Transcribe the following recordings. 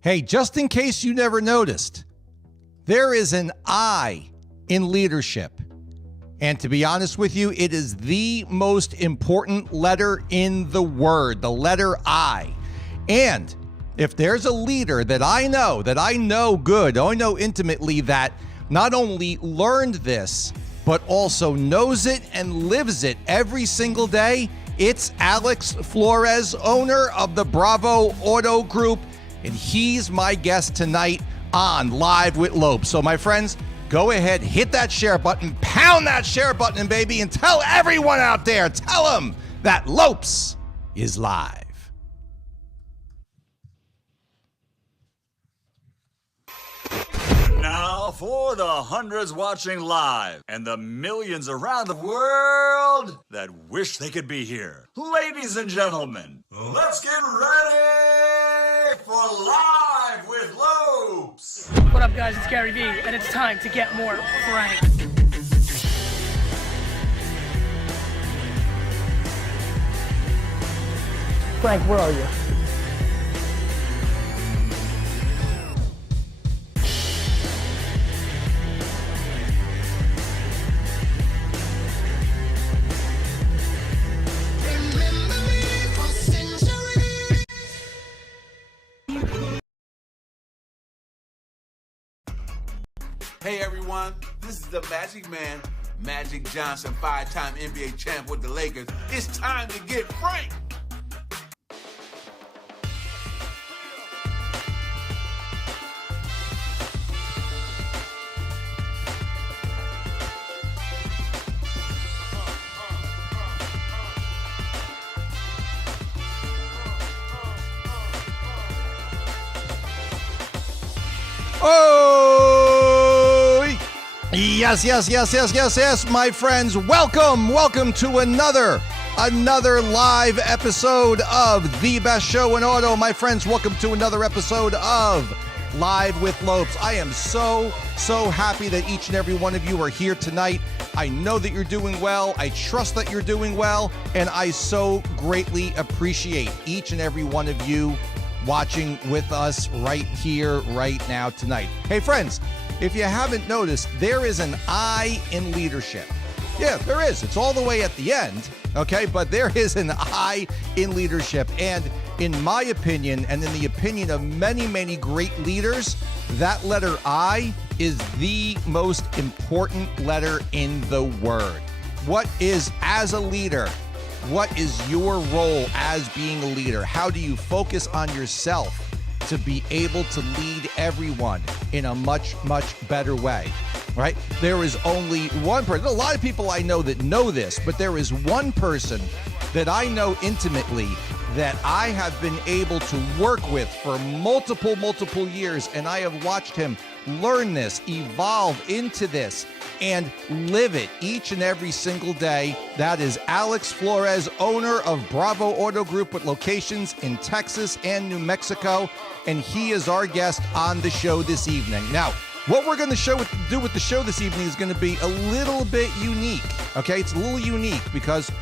Hey, just in case you never noticed, there is an I in leadership. And to be honest with you, it is the most important letter in the word, the letter I. And if there's a leader that I know good, I know intimately, that not only learned this, but also knows it and lives it every single day, it's Alex Flores, owner of the Bravo Auto Group. And he's my guest tonight on Live with Lopes. So my friends, go ahead, hit that share button, pound that share button, baby, and tell everyone out there, tell them that Lopes is live. Now for the hundreds watching live and the millions around the world that wish they could be here. Ladies and gentlemen, let's get ready for Live with Lopes. What up, guys? It's Gary Vee, and it's time to get more frank. Frank, where are you? Hey everyone, this is the Magic Man, Magic Johnson, 5-time NBA champ with the Lakers. It's time to get frank. Yes, my friends. Welcome to another live episode of the best show in auto. My friends, welcome to another episode of Live with Lopes. I am so happy that each and every one of you are here tonight. I know that you're doing well. I trust that you're doing well. And I so greatly appreciate each and every one of you watching with us right here, right now, tonight. Hey, friends, if you haven't noticed, there is an I in leadership. Yeah, there is. It's all the way at the end, okay? But there is an I in leadership. And in my opinion, and in the opinion of many great leaders, that letter I is the most important letter in the word. What is, as a leader, what is your role as being a leader? How do you focus on yourself to be able to lead everyone in a much better way, right? There is only one person. A lot of people I know that know this, but there is one person that I know intimately that I have been able to work with for multiple years, and I have watched him learn this, evolve into this, and live it each and every single day. That is Alex Flores, owner of Bravo Auto Group with locations in Texas and New Mexico, and he is our guest on the show this evening. Now, what we're going to do with the show this evening is going to be a little bit unique, okay? It's a little unique because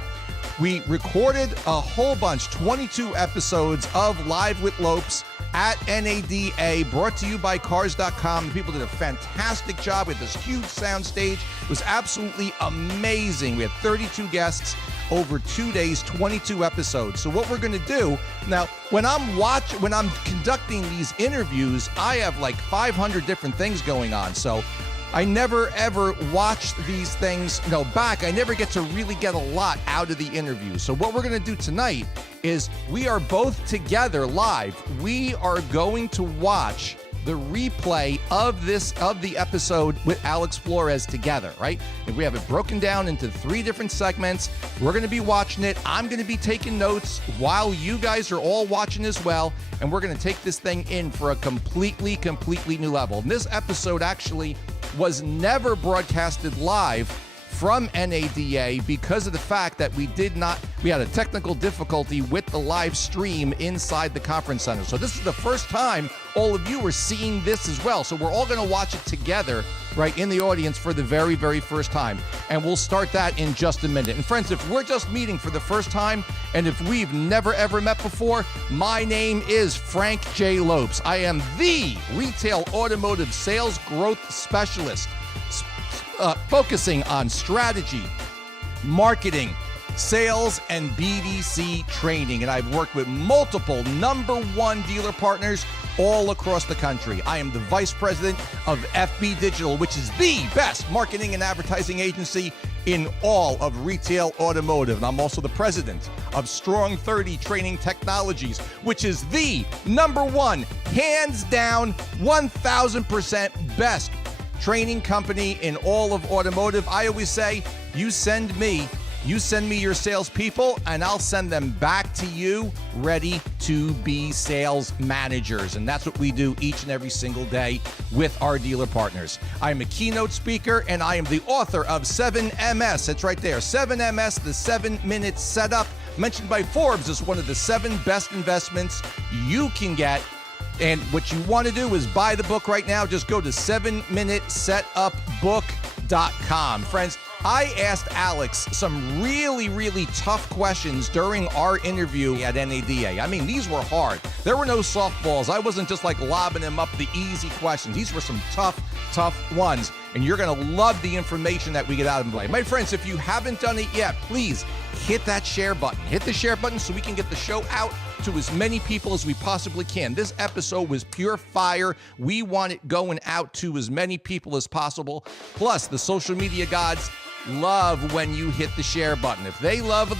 we recorded a whole bunch, 22 episodes of Live with Lopes at NADA, brought to you by Cars.com. The people did a fantastic job with this huge sound stage. It was absolutely amazing. We had 32 guests over 2 days, 22 episodes. So what we're going to do now, when I'm conducting these interviews, I have like 500 different things going on. So I never ever watched these things back. I never get to really get a lot out of the interview. So what we're going to do tonight is we are both together live. We are going to watch the replay of the episode with Alex Flores together, right? And we have it broken down into 3 different segments. We're going to be watching it. I'm going to be taking notes while you guys are all watching as well. And we're going to take this thing in for a completely new level. And this episode actually was never broadcasted live from NADA because of the fact that we had a technical difficulty with the live stream inside the conference center. So this is the first time all of you are seeing this as well. So we're all going to watch it together, right, in the audience for the very, very first time. And we'll start that in just a minute. And friends, if we're just meeting for the first time, and if we've never, ever met before, my name is Frank J. Lopes. I am the retail automotive sales growth specialist, focusing on strategy, marketing, sales, and BDC training. And I've worked with multiple #1 dealer partners all across the country. I am the vice president of FB Digital, which is the best marketing and advertising agency in all of retail automotive. And I'm also the president of Strong 30 Training Technologies, which is the #1, hands down, 1000% best training company in all of automotive. I always say, you send me your salespeople, and I'll send them back to you ready to be sales managers. And that's what we do each and every single day with our dealer partners. I'm a keynote speaker, and I am the author of 7MS. It's right there, 7MS, the 7-minute setup, mentioned by Forbes as one of the 7 best investments you can get. And what you want to do is buy the book right now. Just go to 7minutesetupbook.com. Friends, I asked Alex some really, really tough questions during our interview at NADA. I mean, these were hard. There were no softballs. I wasn't just like lobbing him up the easy questions. These were some tough ones. And you're going to love the information that we get out of them. My friends, if you haven't done it yet, please hit that share button. Hit the share button so we can get the show out to as many people as we possibly can. This episode was pure fire. We want it going out to as many people as possible. Plus, the social media gods love when you hit the share button. If they love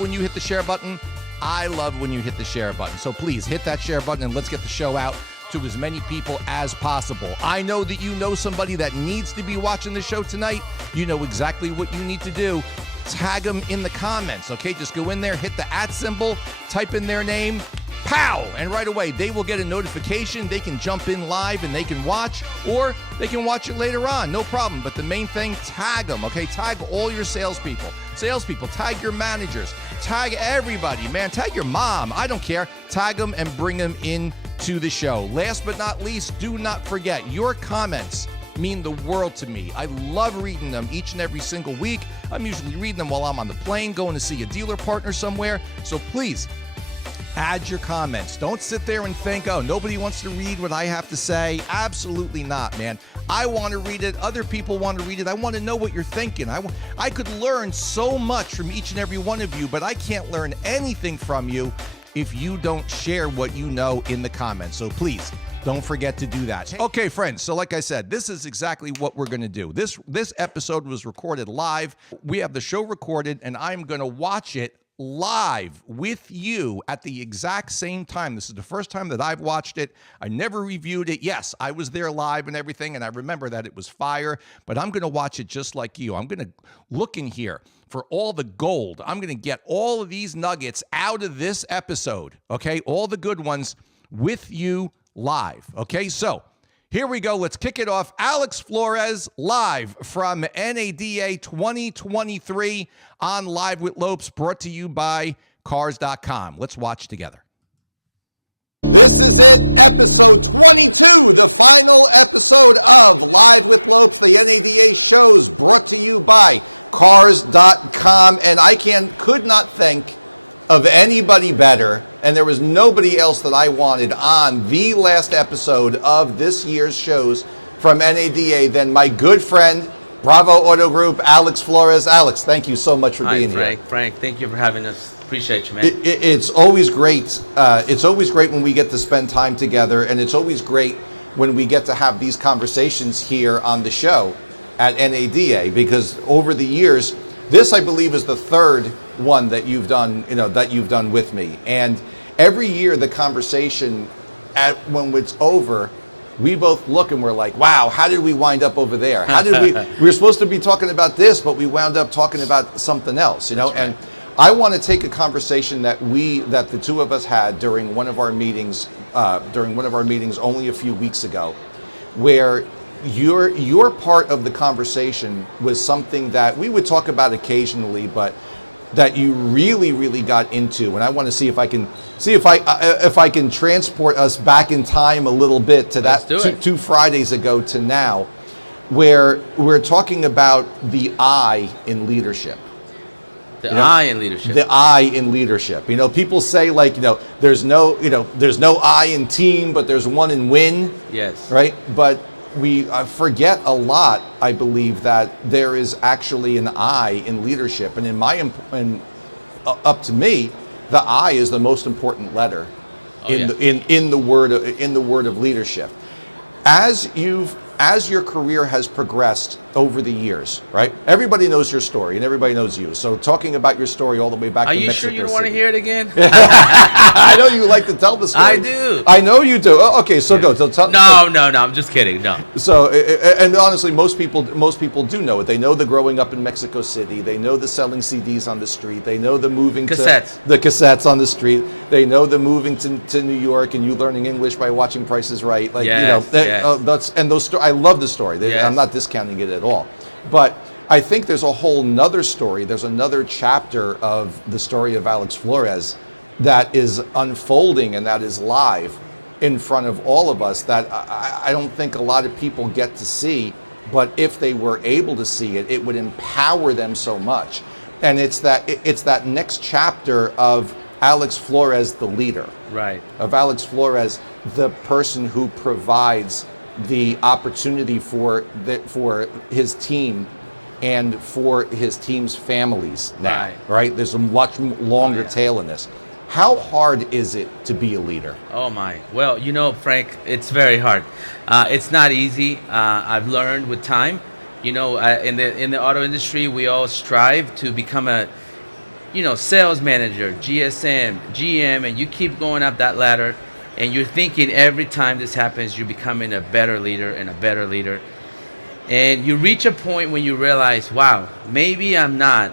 when you hit the share button, I love when you hit the share button. So please hit that share button and let's get the show out to as many people as possible. I know that you know somebody that needs to be watching the show tonight. You know exactly what you need to do. Tag them in the comments, okay? Just go in there, hit the @ symbol, type in their name, pow! And right away, they will get a notification. They can jump in live and they can watch, or they can watch it later on, no problem. But the main thing, tag them, okay? Tag all your salespeople. Salespeople, tag your managers, tag everybody, man. Tag your mom, I don't care. Tag them and bring them in to the show. Last but not least, do not forget, your comments mean the world to me. I love reading them each and every single week. I'm usually reading them while I'm on the plane, going to see a dealer partner somewhere. So please, add your comments. Don't sit there and think, oh, nobody wants to read what I have to say. Absolutely not, man. I want to read it. Other people want to read it. I want to know what you're thinking. I could learn so much from each and every one of you, but I can't learn anything from you if you don't share what you know in the comments. So please, don't forget to do that. Okay, friends, so like I said, this is exactly what we're going to do. This episode was recorded live. We have the show recorded, and I'm going to watch it live with you at the exact same time. This is the first time that I've watched it. I never reviewed it. Yes, I was there live and everything, and I remember that it was fire, but I'm going to watch it just like you. I'm going to look in here for all the gold. I'm going to get all of these nuggets out of this episode, okay? All the good ones with you live, okay? So here we go. Let's kick it off. Alex Flores live from NADA 2023 on Live with Lopes, brought to you by Cars.com. Let's watch together. This is it, episode 22, the final episode of Live with Lopes, the NADA shows brought to you by Cars.com. And I could not think of anybody better, and there was nobody else that I wanted on the last episode of this year's shows from NADA than my good friend, Bravo Auto Group, Alex Flores. Alex, thank you so much for being here. Frank, thank you for having us. Appreciate you, man. It's always great. It's always great when we get to spend time together, and it's always great when we get to have these conversations here on the show at NADA, because over the years, this I believe is the third one that you've done, with me. And every year the conversation when it's over, we both look and we're like, wow, how did we wind up over there? How did we were supposed to be talking about this, but we wound up talking about something else, That's right. And I want to take a conversation that the two of us had during one of our meetings only a few weeks ago, where your part of the conversation was something that we would talk about occasionally, but that you really got into, and I want to see if I can transport us back in time a little bit to that two Fridays ago to now, where we're talking about the I in leadership. The I in leadership. The I in leadership. You know, people say like, there's no I in team, but there's one in win. Yes. Right. But we forget a lot, I believe, that there is actually an I in leadership, and up to me, the I is the most important letter in the word of leadership. As your career has progressed over the years, right? Everybody knows your story and everybody knows you. So talking about your story all the way back to Mexico City. Are you sure you don't want to hear it again? I know you like to tell the story. I do. I know you do. Oh, okay, so go. So No, I'm just kidding. No. So, and honestly, most people do know it. They know the growing up in Mexico City. They know the selling CDs on the street. They know the moving cassettes. The cassettes on the street. They know the moving to New York and you learning English by watching Price is Right. Like I love the story. Yes. I'm not discounting it at all, but I think there's a whole nother story. There's another chapter of the story of Alex Flores that is unfolding and that is live in front of all of us that I don't think a lot of people get to see, but if they were able to see it, it would empower them so much. And it's that next chapter of Alex Flores, the leader. Right. Of Alex Flores, the person who provides the opportunity for his team and for his team's families now, right? There's a much longer tail in this. How hard is it to be a leader? Oh my. Well, Frank, it's very hard. It's not easy. I've learned with time. In the auto industry, we all strive to become a sales manager, GSM, GM, and you keep going up that ladder. And you're thinking every time this happens, you're becoming a better leader and a better leader. And you reach a point when you realize, wow, maybe I'm not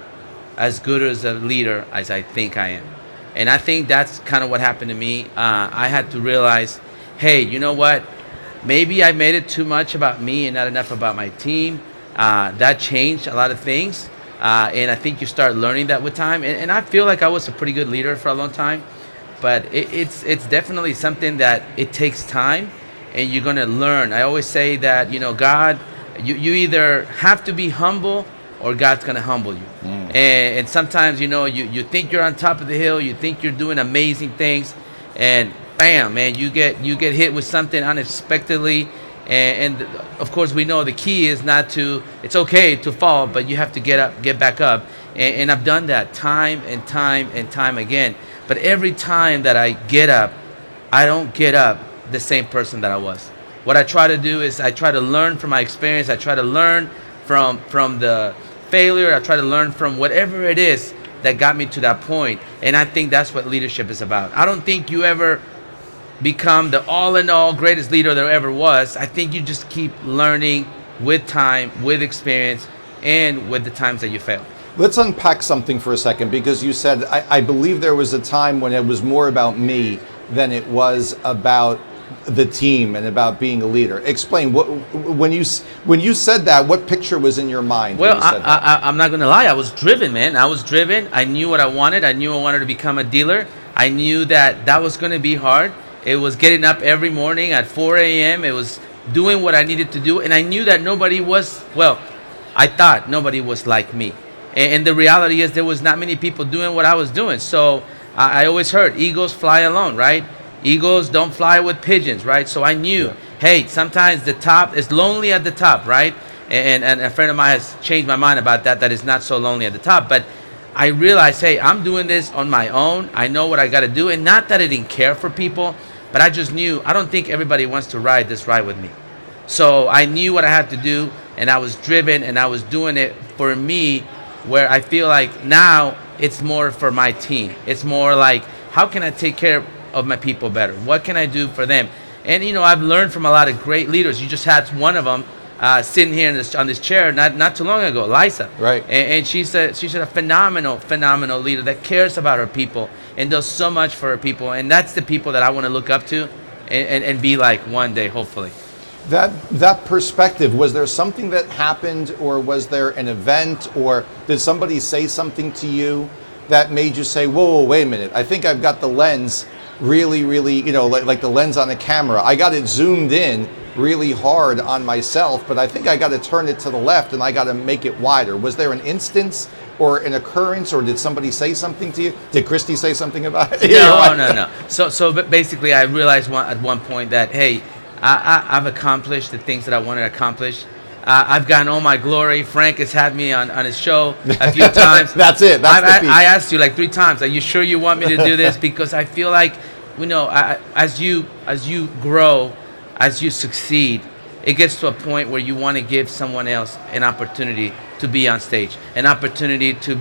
as good as a leader as I think I am. And I think that's kind of what happened to me. I had to realize, hey, you know what? Maybe I made it too much about me and not enough about my team. That changed a lot of things. And I think you start learning that with time. And I feel like I was a pretty good leader for a long time. But it's definitely something that it takes time, and you're going to learn. I always say that, God, you either have to be humble or God's going to humble you. And sometimes, you think you're on top of the hill, you think you're doing amazing things, and bam, man, you get hit with something unexpectedly. And of course, we know the key is it's okay to fall, but you have to get back up. And I've done that time and time again. But every time that I get up, I don't get up the same person that I was. What I try to do is I try to learn from my experience. I try to learn from the failure. I try to learn from whatever it is that got me to that point. And I think that's what leadership is about. I don't think you ever become the all-in-all greatest leader there ever was. I think you just keep learning with time, with experience, and with the times that you fail. Let's unpack something for a second, because you said, I believe there was a time when it was more about me than it was about the team and about being a leader. Explain, when you said that, what picture was in your mind? Well, I'm not going to lie. I was driven, man. I was driven. I knew what I wanted. I knew I wanted to become a dealer. I knew that was going to be hard. It was getting up every morning at 4 a.m. It was doing what I needed to do. And I knew that I thought nobody was like me. And the reality is there was not many people doing what I was doing. So I always heard eagles fly alone, right? Eagles don't fly with pigeons, right? So I knew, hey, sometimes the top is lonely at the top, right? And a friend of mine has changed my mind about that is not so lonely at the top. But I realized, hey, I'm doing this on my own. I know what I got to do. And not that I didn't care for people, but I just knew I don't think everybody wants to ride this ride with me. So I knew what I had to do, and I was driven, and I was doing it for me, where I feel like now it's more for my team. It's more like, how can I take care of my people better? What can I do for them? And I've learned from a lot of great leaders. You just had one of them sitting here on this chair not too long ago, Liza. Right. And she's a phenomenal leader that cares about her people and does so much for her people. And that's the people that I want to look up to and be like one day, hopefully. That perspective, was there something that happened, or was there an event, or did somebody say something to you that made you say, whoa, wait a minute, I think I've got the lens really, really, like the lens on the camera. I got it zoomed in really hard on myself, but I think I got to turn it to the left and I got to make it wider. Was there an instance or an occurrence, or did somebody say something to you? Did Christy say something about it? No. So basically, I realized at one point that, hey, I've accomplished the things that I wanted to accomplish. I've gotten all my glory. Frank has had me on his show a few times. That's it. I asked you like 3 times, are you sure you want me to do this? Because I feel like, as you grow, as you succeed, it gets to a point where you want to give someone else an opportunity to be on stage, an opportunity to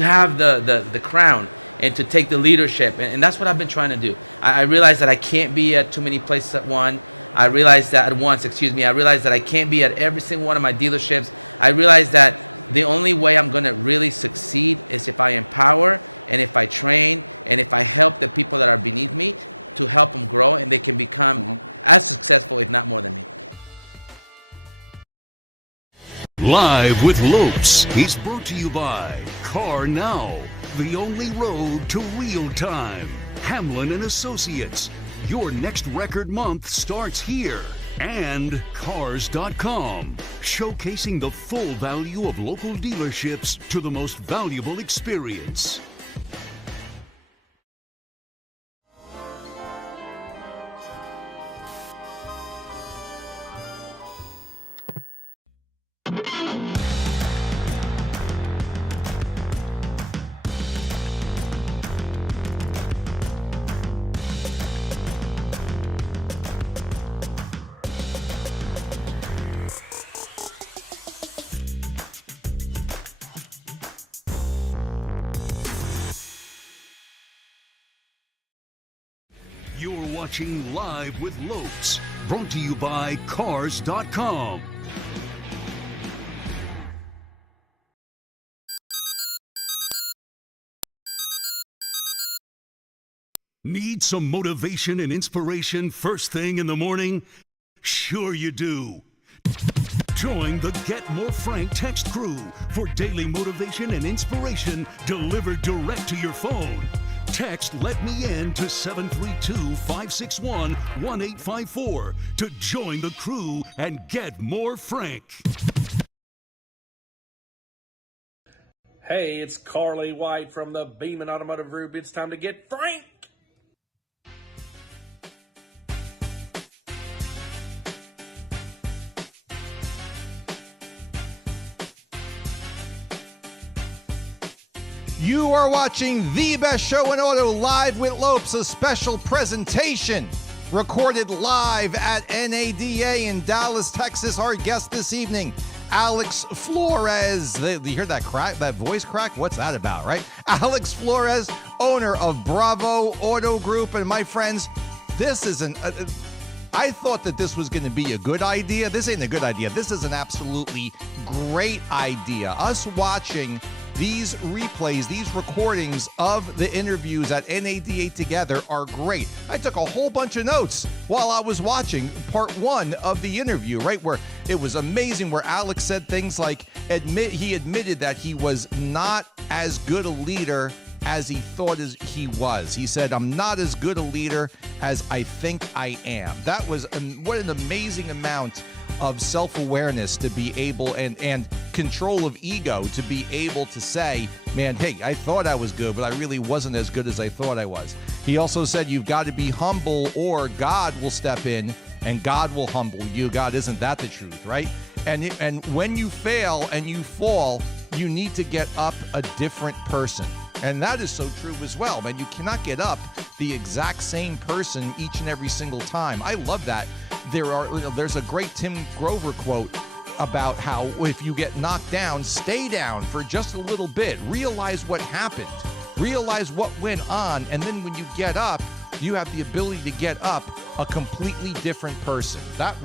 have the crown and to take the leadership, and that's what I've been trying to do. I realize that I can't be at too many places at once. I realized that I can't be at every single one of my dealerships. I realized that the only way I'm going to really succeed is if I empower and if I train and if I help the people that are beneath me to help them grow, and they can become as successful, if not more than me. Live with Lopes is brought to you by Car Now, the only road to real time. Hamlin and Associates, your next record month starts here. And Cars.com, showcasing the full value of local dealerships to the most valuable experience. You're watching Live with Lopes, brought to you by Cars.com. Need some motivation and inspiration first thing in the morning? Sure you do. Join the Get More Frank text crew for daily motivation and inspiration delivered direct to your phone. Text "Let Me In" to 732-561-1854 to join the crew and get more Frank. Hey, it's Carly White from the Beeman Automotive Group. It's time to get Frank. You are watching The Best Show in Auto Live with Lopes, a special presentation recorded live at NADA in Dallas, Texas. Our guest this evening, Alex Flores. You hear that crack, that voice crack? What's that about, right? Alex Flores, owner of Bravo Auto Group. And my friends, this is I thought that this was going to be a good idea. This ain't a good idea. This is an absolutely great idea. Us watching these replays, these recordings of the interviews at NADA together are great. I took a whole bunch of notes while I was watching part 1 of the interview, right, where it was amazing, where Alex said things like he admitted that he was not as good a leader as he thought he was. He said, "I'm not as good a leader as I think I am." That was what an amazing amount of self-awareness to be able, and control of ego, to be able to say, man, hey, I thought I was good, but I really wasn't as good as I thought I was. He also said you've got to be humble or God will step in and God will humble you. God, isn't that the truth, right? And when you fail and you fall, you need to get up a different person. And that is so true as well, man. You cannot get up the exact same person each and every single time. I love that. There's a great Tim Grover quote about how if you get knocked down, stay down for just a little bit. Realize what happened. Realize what went on. And then when you get up, you have the ability to get up a completely different person. That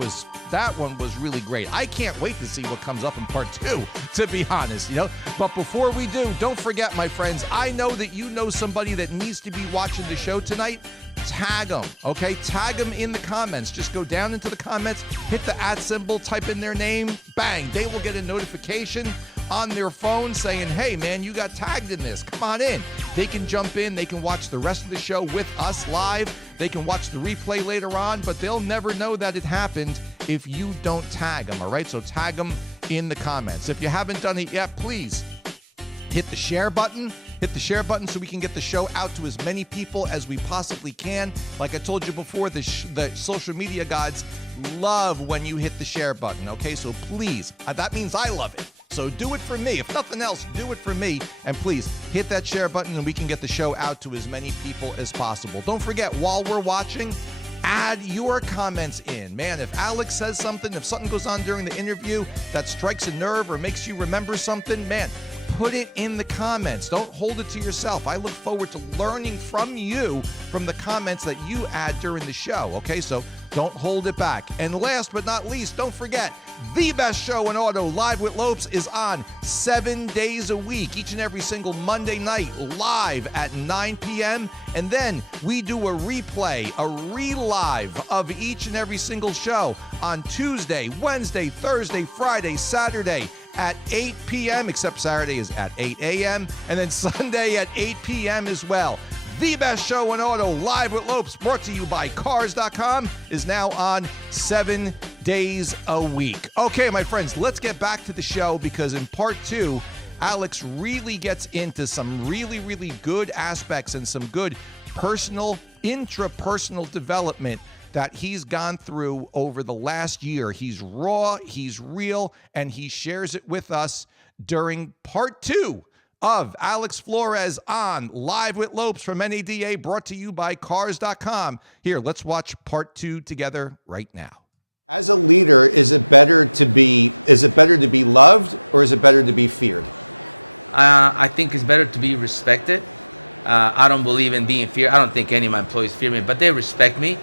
one was really great. I can't wait to see what comes up in part 2, to be honest, But before we do, don't forget, my friends, I know that you know somebody that needs to be watching the show tonight. Tag them, okay? Tag them in the comments. Just go down into the comments, hit the @ symbol, type in their name, bang, they will get a notification on their phone saying, hey, man, you got tagged in this. Come on in. They can jump in. They can watch the rest of the show with us live. They can watch the replay later on, but they'll never know that it happened if you don't tag them, all right? So tag them in the comments. If you haven't done it yet, please hit the share button. Hit the share button so we can get the show out to as many people as we possibly can. Like I told you before, the social media gods love when you hit the share button, okay? So please, that means I love it. So do it for me. If nothing else, do it for me. And please hit that share button and we can get the show out to as many people as possible. Don't forget, while we're watching, add your comments in. Man, if Alex says something, if something goes on during the interview that strikes a nerve or makes you remember something, man, put it in the comments. Don't hold it to yourself. I look forward to learning from you from the comments that you add during the show, okay? So don't hold it back. And last but not least, don't forget, the best show in auto, Live with Lopes, is on 7 days a week, each and every single Monday night, live at 9 p.m. And then we do a replay, a re-live of each and every single show on Tuesday, Wednesday, Thursday, Friday, Saturday at 8 p.m., except Saturday is at 8 a.m., and then Sunday at 8 p.m. as well. The best show in auto, Live with Lopes, brought to you by Cars.com, is now on 7 days a week. Okay, my friends, let's get back to the show because in part 2, Alex really gets into some really, really good aspects and some good personal, intrapersonal development that he's gone through over the last year. He's raw, he's real, and he shares it with us during part 2 of Alex Flores on Live with Lopes from NADA, brought to you by Cars.com. Here, let's watch part 2 together right now. As a leader, is it better to be loved or is it better to be feared? I think it's better to be respected. I don't believe in being feared. I don't think any of my employees fear me, but they respect me.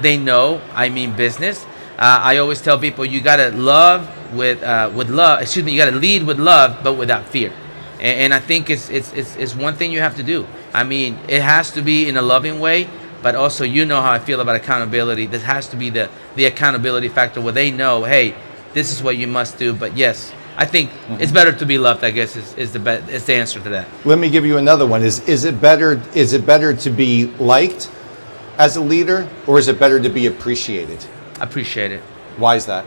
They know I mean business. I always tell people you gotta love with love. Excuse me, you gotta lead with love, but without fear. And I think it's one thing you have to do. I mean, it has to be in a loving way, but also you know how I feel about accountability. This has to be the accountability factor where they know, hey, this is what you must do. But yes, I think it's better to be loved, I guess, is the answer to that. Let me give you another one. Is it better to be liked as a leader, or is it better to be appreciated? Appreciate it. Why is that?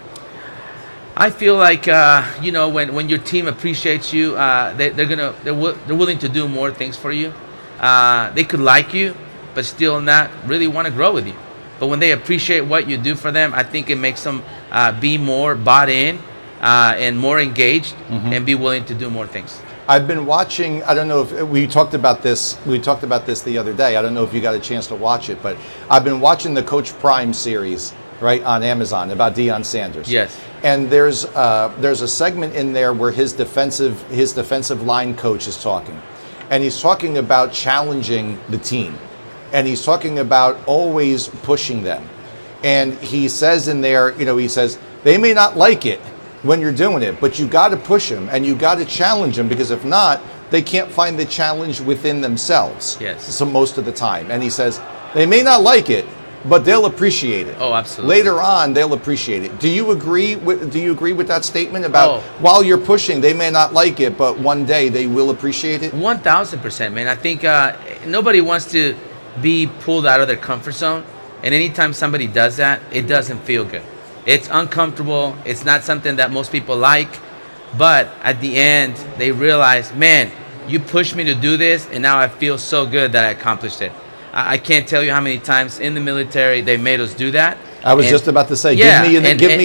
I feel like when your team appreciates you, they're willing to do more things for you. They could like you, but still not really want to grow with you. But when they appreciate what you do for them, I think it makes them be more bought in and more engaged and be willing to do more things. I've been watching, I don't know if we talked about this the other day. I don't know if you got a chance to watch it, but I've been watching the Coach Prime series, right, on Amazon about Deion Sanders. Yes. And there's a segment in there where his defensive line coach is talking. And he's talking about challenging the team. And he's talking about always pushing them. And he says in there, he says, they may not like it when you're doing it, but you got to push them and you got to challenge them, because if not, they can't find the challenge within themselves. Yes. So most of the time. And he says, they may not like it, but they'll appreciate it. Oh, absolutely. Later on, they'll appreciate it. Do you agree with that statement about while you're pushing, they may not like it, but one day they will appreciate it? 1,000%, man. I think nobody wants to be pulled out of their comfort zone, and anytime somebody does that, it doesn't feel good. It's uncomfortable. It's not something that most people like, but at the end, they realize, man, you pushed me to do this, and now I feel so good that I accomplished it. I can't tell you how many times in the military they made us do that. I was just about to say, give me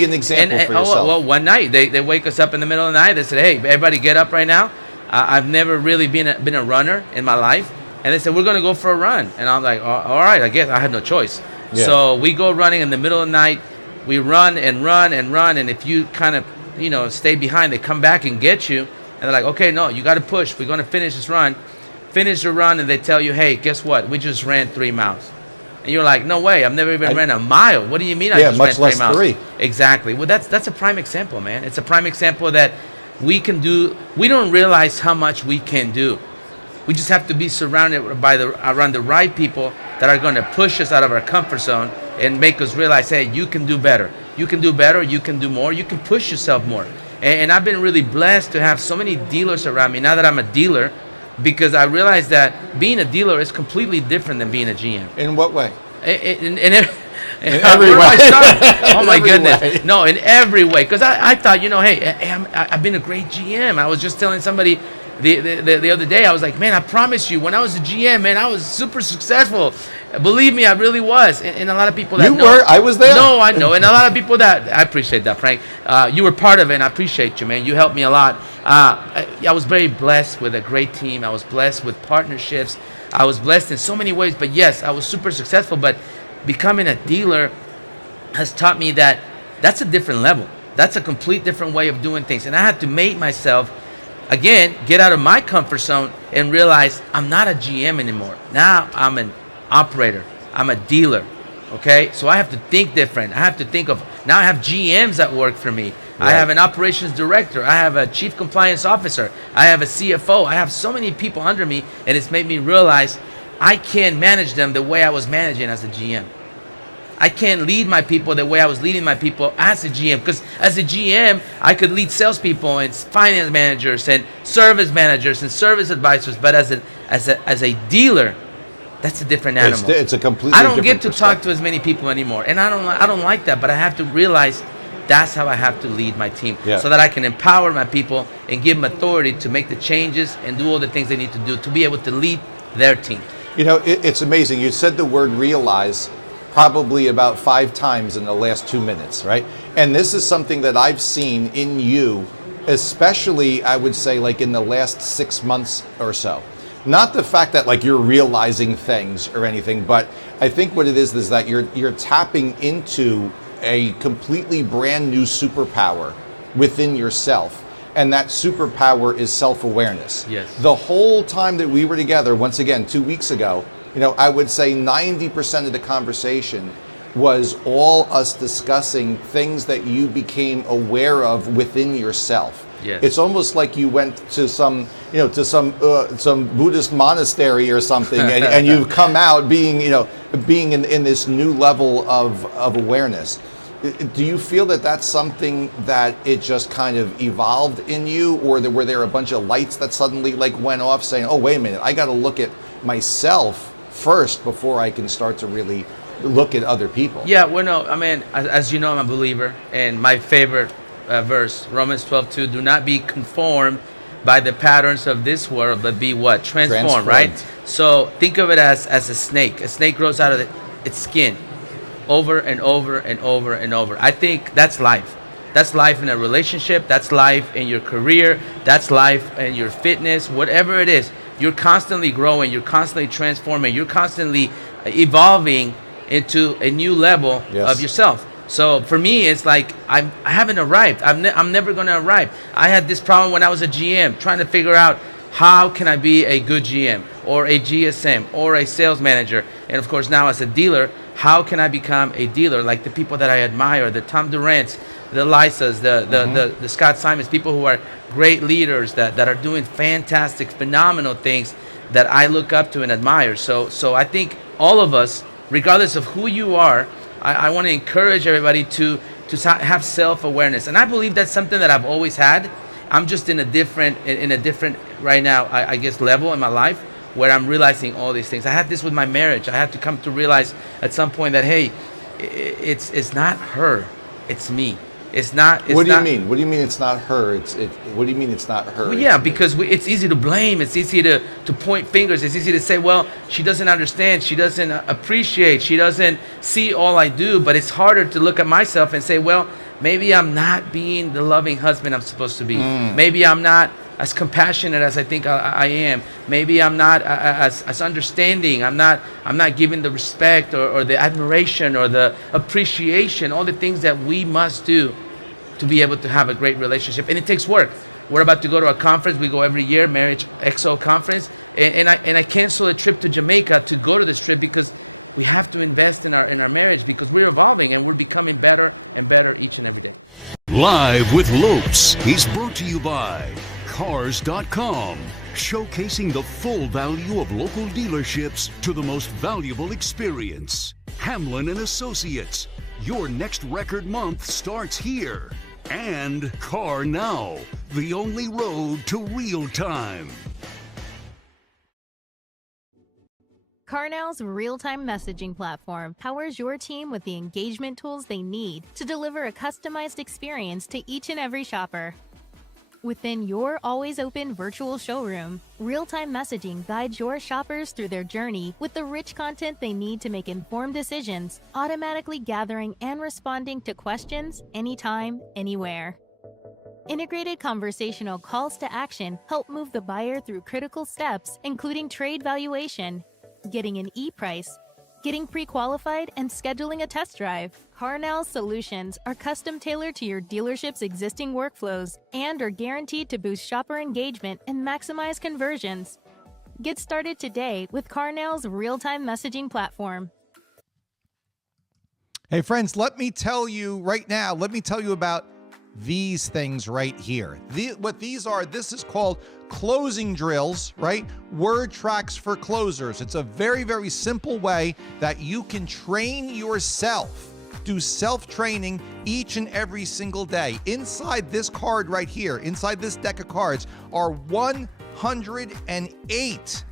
an example for yourself. Well, one night they wake us up in the middle of the night. They said, "Hey, everybody, get up right now." I've never really been a runner in my life, and they said, "We're gonna go for a run." And I'm like, "All right, I guess I have no choice." Yeah. So we go running in the middle of the night. We run and run and run, and if you kind of stay behind, they come back and get you, and they're like, "Okay, no, you got to push. We're gonna finish this run." Finish the run, and they tell you, "Hey, guess what? We just ran 3 miles." And you're like, "No way! I've never even ran a mile. What do you mean I just ran 3 miles?" 3. Exactly. Well, that's a prime example, man. It's a prime example that we can do. We don't realize how much we can do. We just have to be surrounded around the right people that are going to push us out of our comfort zone and make us realize, hey, you can do better. You can do better. You can do more. You can push yourself more. And I've been really blessed to have so many dealers around me now that I'm a dealer, because I realized that being a dealer is completely different than being a GM. In what way? In every way. Oh my goodness. No, in every way. Because I thought, hey, I've been a great GM. I was just telling somebody the other day, I was like, man, I promise you, when I was a GM, man, I was super successful. Believe me, I really was. And a lot of people that you were, I was there. No, I know. And a lot of people that, I appreciate that, Frank. You were part of it, and I appreciate you, man. You helped me a lot. I was very blessed with a great team. I was blessed with partnerships. I was blessed in so many ways. But yes, I was super successful. But becoming a dealer has taught me that that's a different level. That's a complete different way of doing things. And I had to make myself, again, get out of my comfort zone and realize I'm not a GM anymore. Now I'm an operator. I'm a dealer. Okay? So I have to think different. I have to think of, now I have GMs that work for me. Right. I have an operations director. I have a chief compliance officer. I have a CFO. I have so many people under me, and it's made me realize I can't manage them the way I was managing as a GM. I can't lead my people the way I was leading my people as a GM. Because as a GM, I could lead salespeople and finance managers and service managers and service advisors. But as a dealer, that's a different animal. It's a completely I don't different get to talk to as many people anymore, and I don't like that. But I have to realize that's how I have to lead my team, so that I can empower my people and give them authority to make the changes and do all the things they need to do to be able to lead their team. It's amazing. You said the word realize probably about 5 times in the last 2 minutes, right? And this is something that I've seen in you, especially, I would say, like in the last 6 months or so. Not the fact that like you're realizing things or anything, but I think what it is that you're tapping into a completely brand new superpower within yourself. And that superpower is self-awareness. Yes. The whole time that we were together, once again, 2 weeks ago, I would say 90% of the conversation was all us discussing things that you became aware of within yourself. Yes. It's almost like you went to some Buddhist monastery or something, and you've come out being in this new level of awareness. Do you feel that that's something that it just kind of evolved in you, or were there a bunch of lights that suddenly like went off saying, oh, wait a minute, I got to look at myself first before I can start to really look at other people? Yeah, well, no, I mean, as you know, I'm a believer, and my favorite verse, Romans 12:2, do not be conformed by the patterns of this world, but be what? Transformed, right? So think of it as a snake. A snake grows out of its skin over and over and over and over. I think that's life. That's life in a relationship. That's life in your career. That's life in your fitness, whatever it is. You're constantly growing. You're constantly transforming. You're constantly evolving into a new level of yourself. So for me, it's like I haven't arrived. I'm never going to arrive. I had this problem when I was a GM, trying to figure out how can I be a good GM or a GSM or a sales manager. And of course, now as a dealer, how can I become a dealer like the people that I admire, the Tom Durant's, the Lysas, the Scott Simons, people who are great leaders that are doing fantastic, phenomenal things that I look up to and admire. So I think all of us, regardless of who you are, I want to encourage everybody to have self-awareness. And I believe that's something that I've always had. I'm just in a different right now, I guess, level in my life where I'm realizing all these things. I had this with my marriage. I had to come to realize at some point that, hey, it's not her, it's me. It's not. What do you mean? What do you mean it's not her? What do you mean it's not her? Well, yeah, because it's easy to blame. It's easy to point fingers. It's easy to say, well, she doesn't understand. She doesn't appreciate. She doesn't see all I do. But it's harder to look at myself and say, well, maybe I'm not being the loving husband I'm supposed to be. Maybe I'm not as compassionate as I think I am. Maybe I'm not as understanding. I'm not giving the respect or the admiration or the appreciation, all the things that we must do to be able to have a great relationship. And it takes work. We're about to go to a conference. We go every year, Marriage XO conference. And I canceled a trip to Jamaica to go to this trip because we have to invest in our marriage, because we're evolving and we're becoming better and better each and every day. Live with Lopes. He's brought to you by Cars.com, showcasing the full value of local dealerships to the most valuable experience. Hamlin & Associates, your next record month starts here. And Car Now, the only road to real time. CarNow's real-time messaging platform powers your team with the engagement tools they need to deliver a customized experience to each and every shopper. Within your always-open virtual showroom, real-time messaging guides your shoppers through their journey with the rich content they need to make informed decisions, automatically gathering and responding to questions anytime, anywhere. Integrated conversational calls to action help move the buyer through critical steps, including trade valuation, getting an e-price, getting pre-qualified, and scheduling a test drive. CarNow's solutions are custom-tailored to your dealership's existing workflows and are guaranteed to boost shopper engagement and maximize conversions. Get started today with CarNow's real-time messaging platform. Hey, friends, let me tell you about these things right here. What these are, this is called closing drills, right? Word tracks for closers. It's a very, very simple way that you can train yourself, do self-training each and every single day. Inside this card right here, inside this deck of cards, are 108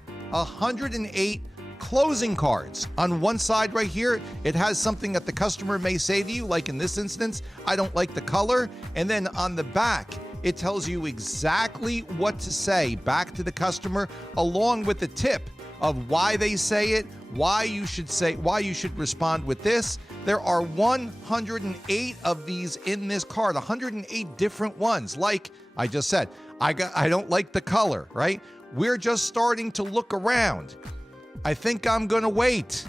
closing cards. On one side right here, it has something that the customer may say to you, like in this instance, I don't like the color. And then on the back, it tells you exactly what to say back to the customer, along with the tip of why they say it, why you should respond with this. There are 108 of these in this card, 108 different ones. Like I just said, I don't like the color, right? We're just starting to look around. I think I'm going to wait.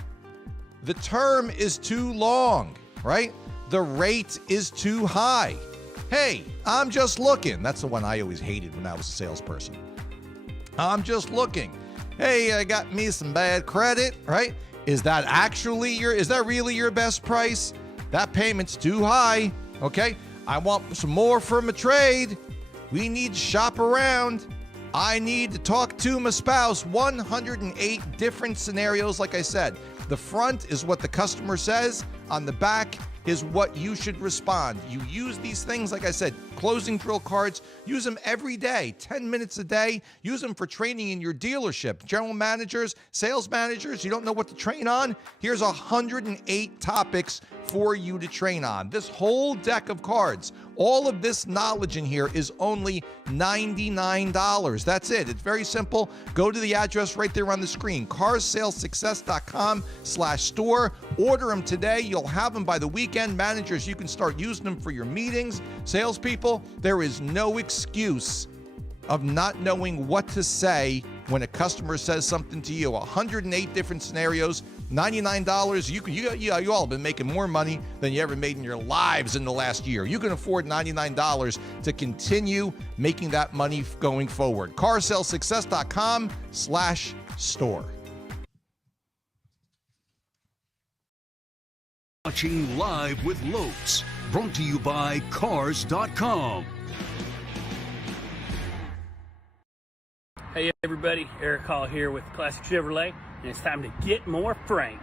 The term is too long, right? The rate is too high. Hey, I'm just looking. That's the one I always hated when I was a salesperson. I'm just looking. Hey, I got me some bad credit, right? Is that really your best price? That payment's too high. Okay, I want some more from a trade. We need to shop around. I need to talk to my spouse. 108 different scenarios, like I said. The front is what the customer says. On the back is what you should respond. You use these things, like I said, closing drill cards, use them every day, 10 minutes a day. Use them for training in your dealership. General managers, sales managers, you don't know what to train on? Here's 108 topics for you to train on. This whole deck of cards, all of this knowledge in here is only $99. That's it. It's very simple. Go to the address right there on the screen, carssalessuccess.com/store. Order them today. You'll have them by the weekend. Managers, you can start using them for your meetings. Salespeople, there is no excuse of not knowing what to say when a customer says something to you. 108 different scenarios, $99. You all have been making more money than you ever made in your lives in the last year. You can afford $99 to continue making that money going forward. carssalessuccess.com/store. Watching Live with Lopes, brought to you by Cars.com. Hey everybody, Eric Hall here with Classic Chevrolet, and it's time to get more Frank.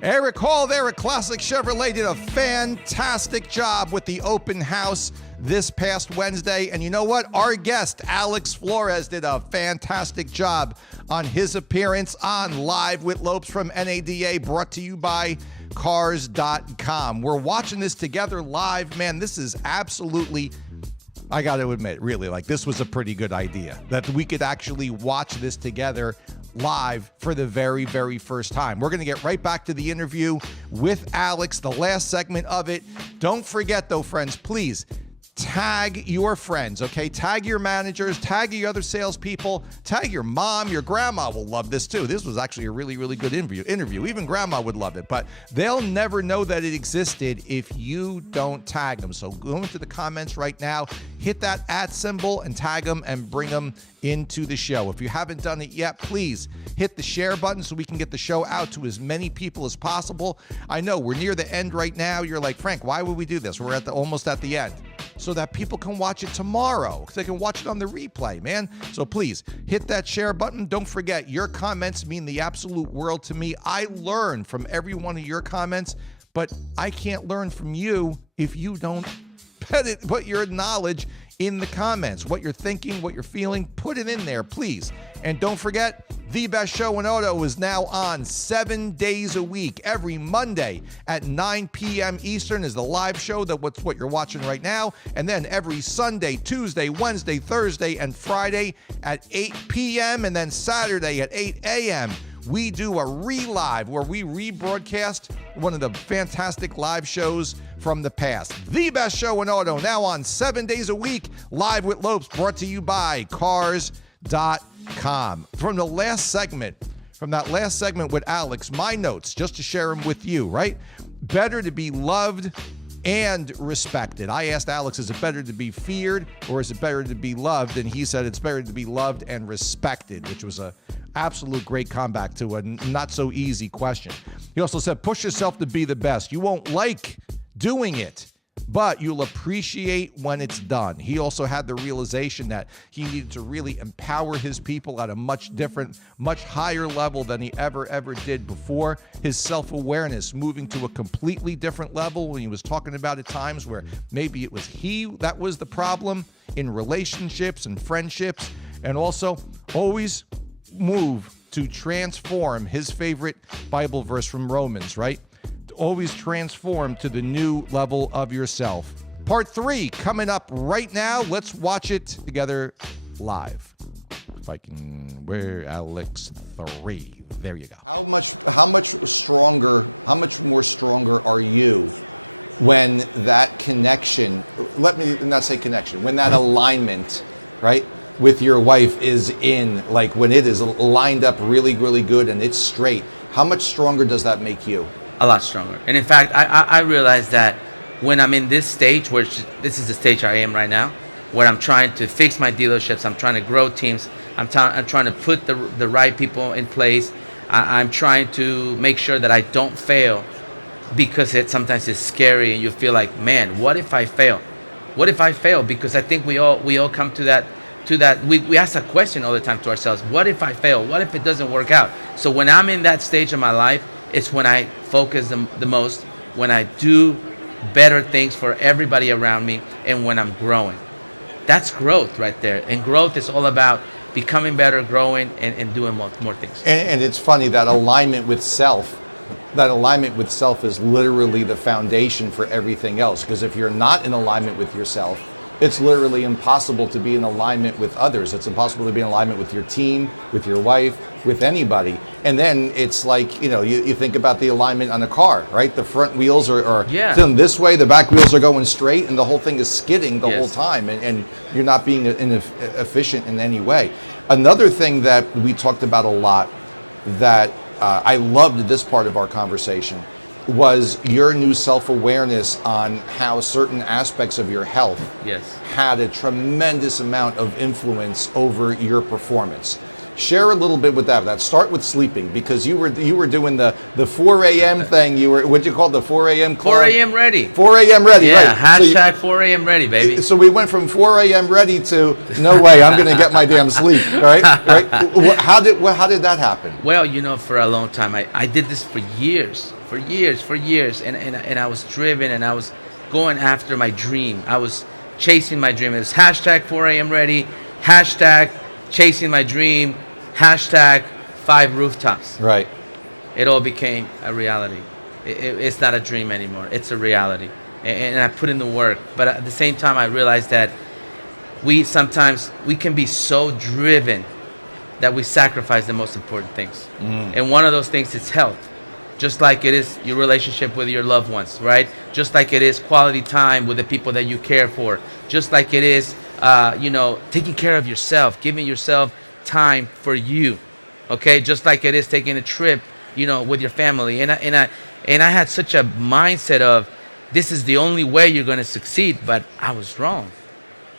Eric Hall there at Classic Chevrolet did a fantastic job with the open house this past Wednesday. And you know what? Our guest, Alex Flores, did a fantastic job on his appearance on Live with Lopes from NADA, brought to you by Cars.com. We're watching this together live. Man, this is absolutely, I got to admit, really, like, this was a pretty good idea that we could actually watch this together live for the very, very first time. We're going to get right back to the interview with Alex, the last segment of it. Don't forget, though, friends, please tag your friends, okay? Tag your managers, tag your other salespeople, tag your mom, your grandma will love this too. This was actually a really, really good interview. Even grandma would love it, but they'll never know that it existed if you don't tag them. So go into the comments right now, hit that @ symbol and tag them and bring them into the show. If you haven't done it yet, please hit the share button so we can get the show out to as many people as possible. I know we're near the end right now. You're like, Frank, why would we do this? We're almost at the end. So that people can watch it tomorrow. They can watch it on the replay, man. So please hit that share button. Don't forget, your comments mean the absolute world to me. I learn from every one of your comments. but I can't learn from you if you don't put your knowledge in the comments. What you're thinking, what you're feeling, put it in there, please. And don't forget, The Best Show in Auto is now on 7 days a week. Every Monday at 9 p.m. Eastern is the live show, that's what you're watching right now. And then every Sunday, Tuesday, Wednesday, Thursday, and Friday at 8 p.m. And then Saturday at 8 a.m. we do a re-live where we rebroadcast one of the fantastic live shows from the past. The Best Show in Auto, now on 7 days a week, live with Lopes, brought to you by Cars.com. From that last segment with Alex, my notes, just to share them with you, right? Better to be loved and respected. I asked Alex, is it better to be feared or is it better to be loved? And he said it's better to be loved and respected, which was a absolute great comeback to a not so easy question. He also said, push yourself to be the best. You won't like doing it, but you'll appreciate when it's done. He also had the realization that he needed to really empower his people at a much different, much higher level than he ever did before. His self-awareness moving to a completely different level when he was talking about at times where maybe it was he that was the problem in relationships and friendships, and also always move to transform, his favorite Bible verse from Romans, right? Always transform to the new level of yourself. Part 3 coming up right now. Let's watch it together live. If I can, where Alex 3. There you go. How much more stronger are you when that connection, let me not say connection, when that alignment, right, with your wife is in, like when it is lined up really good and it's straight, how much stronger does that make you? A lot stronger. And in fact, I realized that when I'm in this stage, this is the stage I am right now, where I'm trying to fix my dealerships, I'm trying to grow teams, I'm trying to put the right people in place, I'm trying to make sure that I don't fail, because sometimes it's scary and you feel like, man, what if I fail? What if I fail? Because I think we all come to that, we ask that question all the time to ourselves, what if I fail? What if it doesn't work out? So when I'm in that stage of my life, it's when I focus the most, when I do better things for everybody around me, and when I'm growing. That's growth right there. And growth is all about becoming better, growing, and doing more things. And it's funny, that alignment with self is literally the foundation for everything else. Because if you're not in alignment with yourself, it's literally impossible to be in alignment with others. It's impossible to be in alignment with your team, with your wife, with anybody. And then it's like, you think about the alignment on a car, right? The front wheels are tilting this way, the back wheels are going straight, and the whole thing is skidding the whole time, and you're not being efficient in any way. Another thing that we talked about a lot that I loved this part of our conversation was your new self-awareness on how certain aspects of your health had a tremendous amount of influence over your performance. Share a little bit with that. Start with sleeping, because you were doing the 4 a.m. thing. You were, what'd you call it, the 4 a.m. club? 4 a.m. ready. 4 a.m. ready, right. Hashtag 4 a.m. ready, baby. So we went from 4 a.m. ready to, no way, I'm going to get my damn sleep, right? How did that happen? Well, for a long time, I did this for years, and I was driven, and I was going after my dream. I was chasing my dream. It was hashtag 4 a.m. ready, hashtag chasing my dream, hashtag 5 rooftops. Right. It all became a reality. It's not a dream anymore. It's a reality. And I put in the work. But at the same time, I realized that we can be so driven that we sacrifice the most important things. And one of those things is health. Just like it is your relationship with your loved ones, right? Just like it is quality time with the people that you care for. Just like it is taking care of yourself, giving yourself time for you, okay? Just like it is taking a trip, with your family. And I had such a mindset of, this is the only way you're going to succeed, but I was wrong.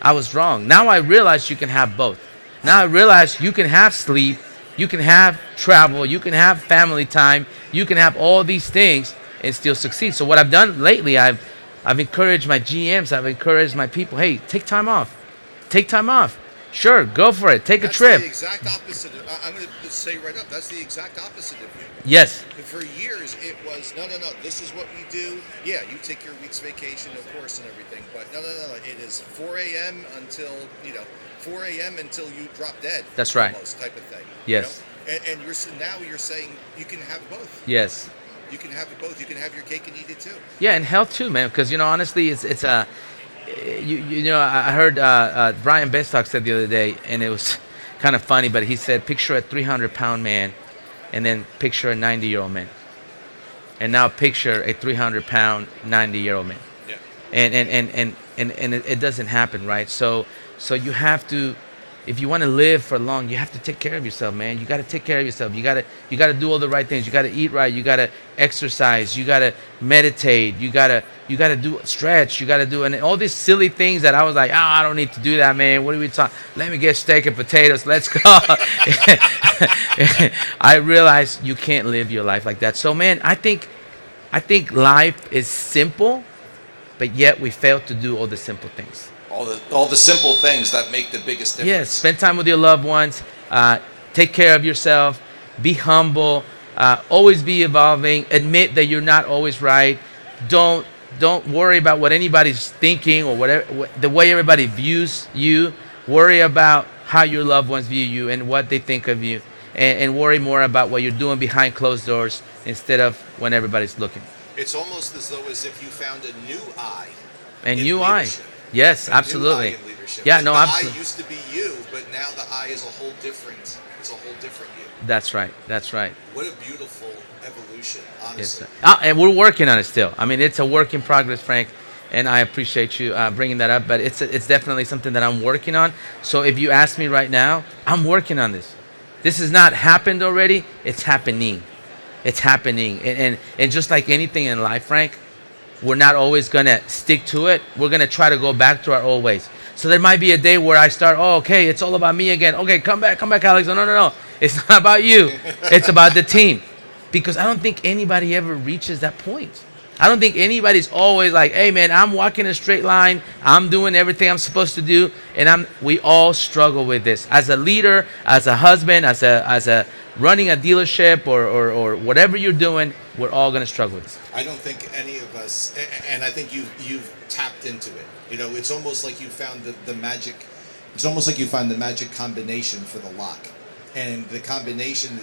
Now I realize you can have both. Now I realize you can have sleep, you can have travel, you can have family time, you can have all these things and still succeed. So what I've done lately, I've encouraged my GMs, I've encouraged my people, hey, take time off. Sure, go for it. Take a That's trip. the exact opposite. I'm going to say right up. That's the exact opposite of you. Yes. For years, it was no. This is what we do. Yeah, you take your week's vacation, of course, and everything. But no. It is 4 a.m. until 4 a.m. until you drop dead. That's right. Almost type of thing. Yes. And you're saying you can have both. Yes. You can have it both. You can have your cake and eat it too. Yeah, and health too, man. Because honestly, it's a. I heard Brian Bestock said the other day, and it was kind of funny, but he said, picture a 300-pound man, and then picture a 90-year-old man, and now picture a 300-pound 90-year-old man. Yeah. And it doesn't happen, right? So you have to, if you want to live for long, you have to take care of yourself, man. You got to take care of yourself. You got to do all the right things. You got to eat right. You got to exercise. You got to meditate. You got to do stretch. You got to do and all these silly things that I was like, I don't need to do that, man. What are we talking? Let me get steak and potatoes. Let's go. I realized you can't live your life like that. So, man, I think life is simple, but yet we fail to do all the simple things. All the simple things that make the biggest difference. Yes, spend time with your loved ones. Take care of yourself. Be humble. Always be evolving. Admit that you're not always right. Don't worry about what anybody's thinking or whatever the way everybody views you. Worry about how your loved ones view you and what they think of you, and worry more about what you're doing behind closed doors instead of when everybody's looking. It's almost as though as if you found a new eye. A new eye. Yes, absolutely. Yeah, no, absolutely. The eye used to be you, but now the eye is a whole different. It's a whole different you. That's right. That's right. What a beautiful evolution, honestly. Yes, and we're working on it still. I mean, it's a work in progress, Frank, and I appreciate you bringing that up. But it's definitely something that I'm working on. So if you ask me right now, I'm working on this. This has not happened already. It's happening. It's happening. And just like anything in life, Frank, we're not always going to stick to it. We're going to try to go back to our old ways. So there might be a day where I start, okay, it's all about me again. Okay, come back, Alex. No. It's not about you. It's about the team. Because I don't think anybody ever reaches that point. I don't think anybody's always like, hey, man, I'm walking a straight line. I'm doing everything I'm supposed to do. And we all struggle with this. As a leader, as a husband, as a running a dealership or whatever you're doing, we're all going to struggle with this. I don't think any of us, and I think you've tapped into it. It's almost like you found the magic. It's almost like you find the magic combination for the lock, and the combination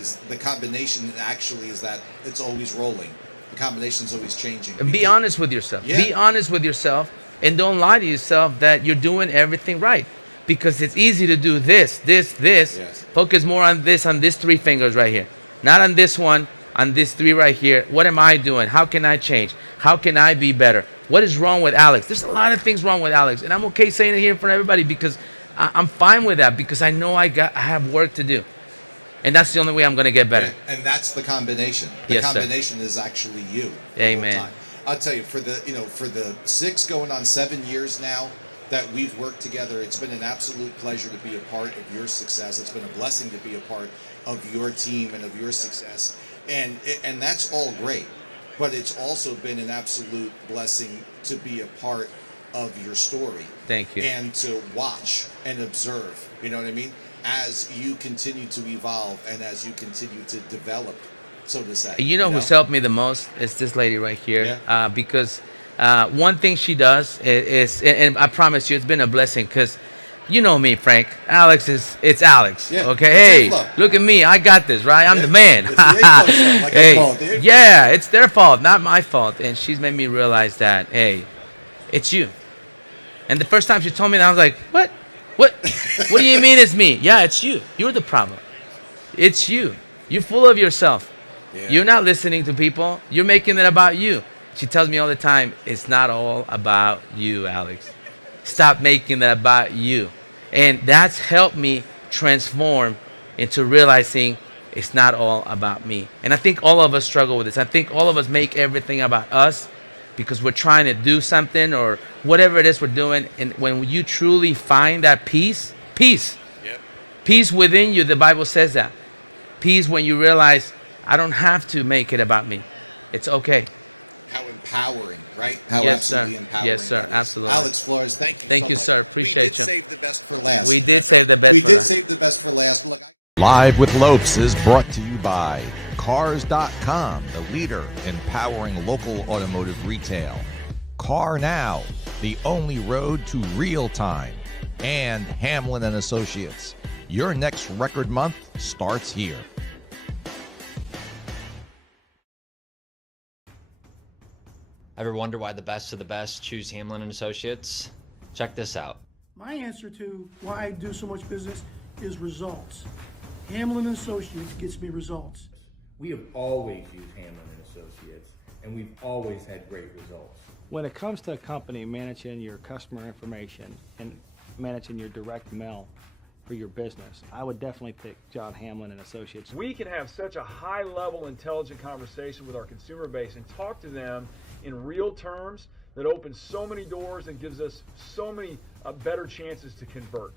actually is that it's always rolling. The combination is always changing. And be honest with yourself. Yeah. Be honest with yourself, and don't lie to yourself that you're doing everything right. Because it's easy to do this. Yes. Focus more on these 3 fingers right here. Not on this one, on these 3 right here. What am I doing? How can I change? How can I be better? What is wrong with Alex? There's a lot of things wrong with Alex. And I'm okay saying it here in front of everybody because I'm fine with that because I know I have work to do. And that's the only way I'm going to get better. And that's the combination. Yes, sir. Combination is actually you. Amen. I'll tell you, for the 6 going on 7 years now that we've worked together, it's been an absolute pleasure to be a part of your success. It's been a blessing to be a part of your team and of your success. And that's all great. But it's also been an absolute blessing to be a part of your story. Thank you. And to watch and observe, you know what I mean? As you continue to evolve and as you continue to develop, so to say. You know who's helped me the most is this lady right here. Yeah. Because one thing she does is, and I promise you, it's been a blessing because you know me, Frank. It's Alex. Yeah, okay. it's Hey, look at me. I got this, right? I'm the man. It's the A-Club show, like I call it, Yeah, it's their fault, not my fault. And she's made me realize that, hey, it's you. And the first time she told me that, I was like, what? What do you mean it's me? Yeah, it's you. You're the problem. It's you. You're full of yourself. Yeah. You're not listening to people. You're making it about you. She tells me all the time, it's not all about you, Alex. Stop making it about you. And that's helped me transform into realizing it's not all about me. And I think all of us struggle with this. I think all of us make everything about us because we're trying to do something or whatever it is we're doing. And when you truly find that peace, Yep. peace within you, the Bible says that. Peace when you realize I don't have to make it about me. It's okay. how empowering, right? How Yes, sir. absolutely empowering. Yes, sir. that is. Absolutely. Alex Flores, thank you. Thank so you, much. sir. Appreciate we did you. Save the best for last. We did save the best. We for did last. save the best for last. Look. Live with Lopes is brought to you by Cars.com, the leader in powering local automotive retail. Car Now, the only road to real time. And Hamlin and Associates. Your next record month starts here. Ever wonder why the best of the best choose Hamlin and Associates? Check this out. My answer to why I do so much business is results. Hamlin and Associates gets me results. We have always used Hamlin and Associates, and we've always had great results. When it comes to a company managing your customer information and managing your direct mail for your business, I would definitely pick John Hamlin and Associates. We can have such a high-level, intelligent conversation with our consumer base and talk to them in real terms that opens so many doors and gives us so many better chances to convert.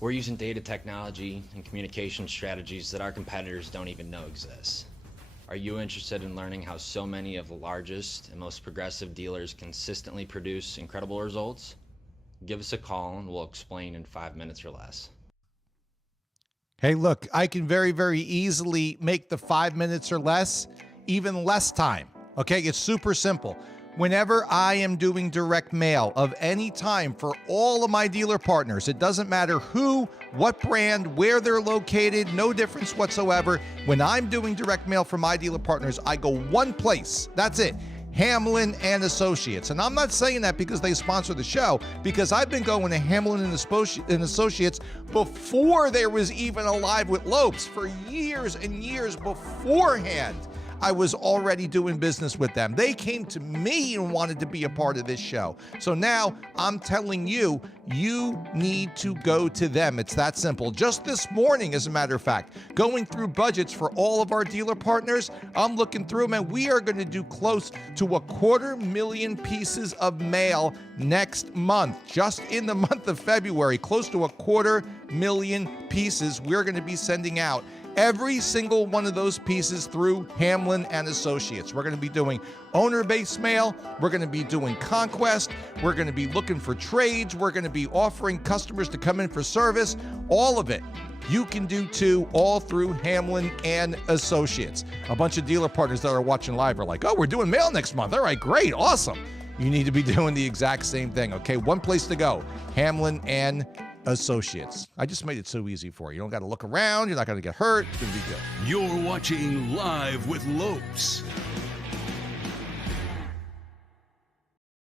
We're using data technology and communication strategies that our competitors don't even know exist. Are you interested in learning how so many of the largest and most progressive dealers consistently produce incredible results? Give us a call and we'll explain in 5 minutes or less. Hey, look, I can very, very easily make the 5 minutes or less, even less time. Okay, it's super simple. Whenever I am doing direct mail of any time for all of my dealer partners, it doesn't matter who, what brand, where they're located, no difference whatsoever. When I'm doing direct mail for my dealer partners, I go one place. That's it. Hamlin and Associates. And I'm not saying that because they sponsor the show, because I've been going to Hamlin and Associates before there was even a Live with Lopes. For years and years beforehand, I was already doing business with them. They came to me and wanted to be a part of this show. So now I'm telling you, you need to go to them. It's that simple. Just this morning, as a matter of fact, going through budgets for all of our dealer partners, I'm looking through them, and we are going to do close to 250,000 pieces of mail next month. Just in the month of February, close to 250,000 pieces we're going to be sending out. Every single one of those pieces through Hamlin and Associates. We're going to be doing owner-based mail. We're going to be doing conquest. We're going to be looking for trades. We're going to be offering customers to come in for service. All of it you can do too, all through Hamlin and Associates. A bunch of dealer partners that are watching live are like, oh, we're doing mail next month. All right, great, awesome. You need to be doing the exact same thing, okay? One place to go, Hamlin and Associates. I just made it so easy for you. You don't got to look around. You're not going to get hurt. It's going to be good. You're watching Live with Lopes.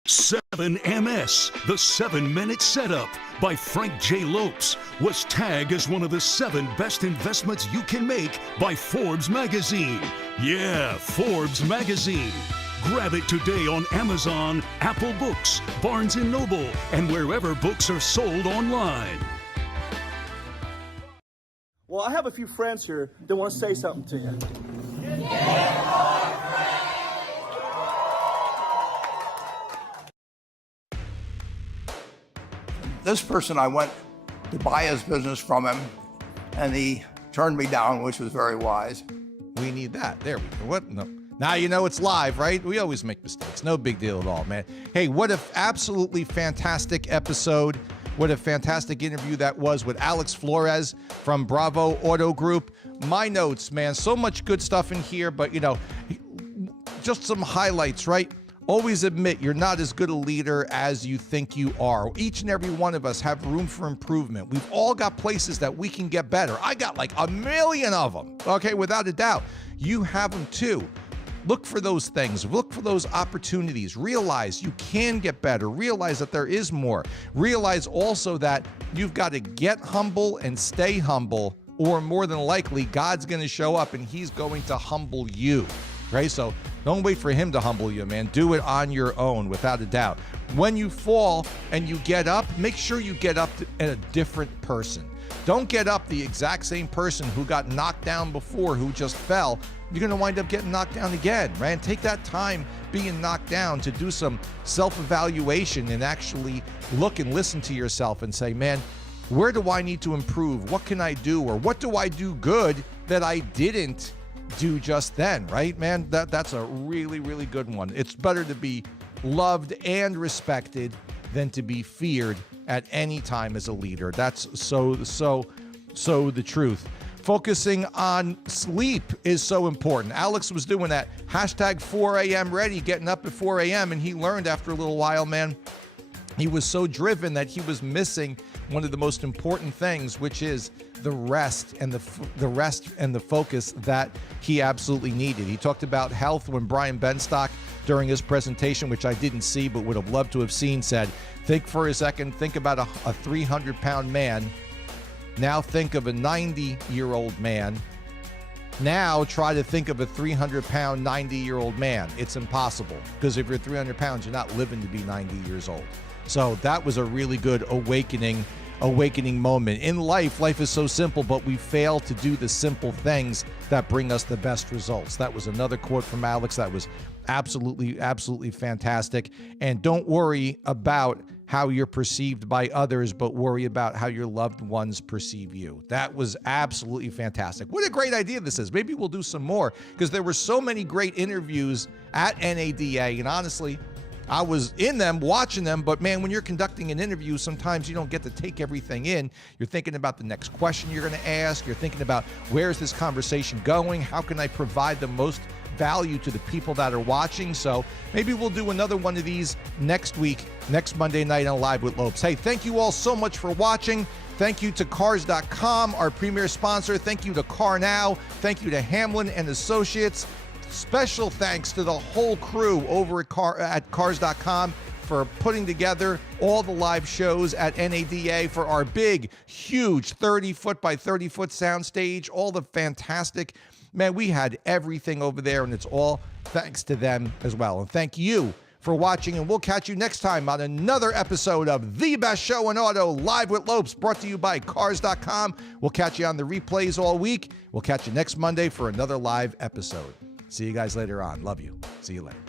7MS, the 7-minute setup by Frank J. Lopes, was tagged as one of the 7 best investments you can make by Forbes magazine. Yeah, Forbes magazine. Grab it today on Amazon, Apple Books, Barnes & Noble, and wherever books are sold online. Well, I have a few friends here that want to say something to you. This person, I went to buy his business from him, and he turned me down, which was very wise. We need that. There we go. What? No. Now you know it's live, right? We always make mistakes. No big deal at all, man. Hey, what an absolutely fantastic episode. What a fantastic interview that was with Alex Flores from Bravo Auto Group. My notes, man, so much good stuff in here, but, you know, just some highlights, right? Always admit you're not as good a leader as you think you are. Each and every one of us have room for improvement. We've all got places that we can get better. I got like 1 million of them, okay, without a doubt. You have them too. Look for those things. Look for those opportunities. Realize you can get better. Realize that there is more. Realize also that you've got to get humble and stay humble, or more than likely, God's going to show up and he's going to humble you, right? So don't wait for him to humble you, man. Do it on your own, without a doubt. When you fall and you get up, make sure you get up a different person. Don't get up the exact same person who got knocked down before, who just fell. You're going to wind up getting knocked down again, right? Take that time being knocked down to do some self-evaluation and actually look and listen to yourself and say, man, where do I need to improve? What can I do? Or what do I do good that I didn't do just then, right, man? That's a really, really good one. It's better to be loved and respected than to be feared at any time as a leader. That's so the truth. Focusing on sleep is so important. Alex was doing that hashtag 4 a.m. ready, getting up at 4 a.m. And he learned after a little while, man, he was so driven that he was missing one of the most important things, which is the rest and the focus that he absolutely needed. He talked about health when Brian Benstock, during his presentation, which I didn't see but would have loved to have seen, said, think for a second, think about a 300-pound man. Now think of a 90-year-old man. Now try to think of a 300-pound, 90-year-old man. It's impossible, because if you're 300 pounds, you're not living to be 90 years old. So that was a really good awakening moment. In life is so simple, but we fail to do the simple things that bring us the best results. That was another quote from Alex that was absolutely fantastic. And don't worry about how you're perceived by others, but worry about how your loved ones perceive you. That was absolutely fantastic. What a great idea this is. Maybe we'll do some more, because there were so many great interviews at NADA, and honestly, I was in them, watching them, but man, when you're conducting an interview, sometimes you don't get to take everything in. You're thinking about the next question you're going to ask. You're thinking about, where's this conversation going? How can I provide the most value to the people that are watching? So maybe we'll do another one of these next week, next Monday night on Live with Lopes. Hey, thank you all so much for watching. Thank you to Cars.com, our premier sponsor. Thank you to Car Now. Thank you to Hamlin and Associates. Special thanks to the whole crew over at Cars.com for putting together all the live shows at NADA for our big, huge 30-foot by 30-foot soundstage. All the fantastic, man, we had everything over there, and it's all thanks to them as well. And thank you for watching, and we'll catch you next time on another episode of The Best Show in Auto, Live with Lopes, brought to you by Cars.com. We'll catch you on the replays all week. We'll catch you next Monday for another live episode. See you guys later on. Love you. See you later.